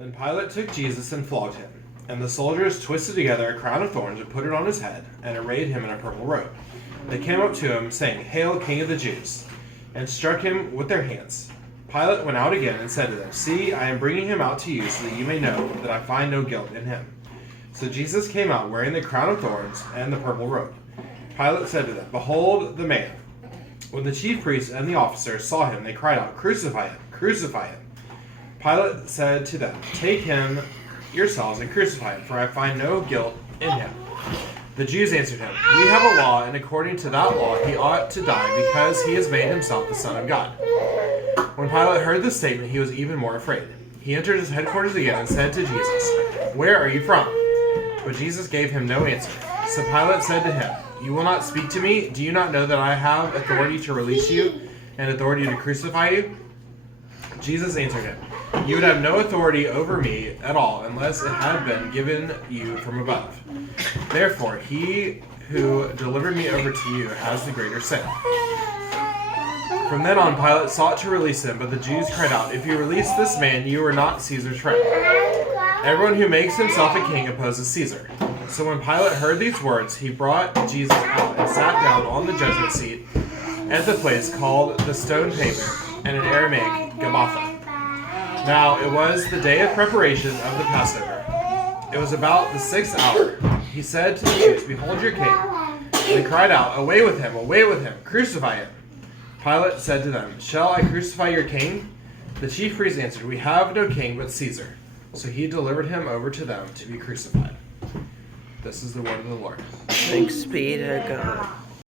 Then Pilate took Jesus and flogged him. And the soldiers twisted together a crown of thorns and put it on his head, and arrayed him in a purple robe. They came up to him, saying, "Hail, King of the Jews!" and struck him with their hands. Pilate went out again and said to them, "See, I am bringing him out to you, so that you may know that I find no guilt in him." So Jesus came out wearing the crown of thorns and the purple robe. Pilate said to them, "Behold the man." When the chief priests and the officers saw him, they cried out, "Crucify him! Crucify him!" Pilate said to them, "Take him yourselves and crucify him, for I find no guilt in him." The Jews answered him, "We have a law, and according to that law he ought to die, because he has made himself the Son of God." When Pilate heard this statement, he was even more afraid. He entered his headquarters again and said to Jesus, "Where are you from?" But Jesus gave him no answer. So Pilate said to him, "You will not speak to me? Do you not know that I have authority to release you and authority to crucify you?" Jesus answered him, "You would have no authority over me at all unless it had been given you from above. Therefore, he who delivered me over to you has the greater sin." From then on, Pilate sought to release him, but the Jews cried out, "If you release this man, you are not Caesar's friend. Everyone who makes himself a king opposes Caesar." So when Pilate heard these words, he brought Jesus out and sat down on the judgment seat at the place called the Stone Pavement, and in Aramaic, Gabbatha. Now it was the day of preparation of the Passover. It was about the 6th hour. He said to the Jews, "Behold your king." They cried out, "Away with him! Away with him! Crucify him!" Pilate said to them, "Shall I crucify your king?" The chief priests answered, "We have no king but Caesar." So he delivered him over to them to be crucified. This is the word of the Lord. Thanks be to God.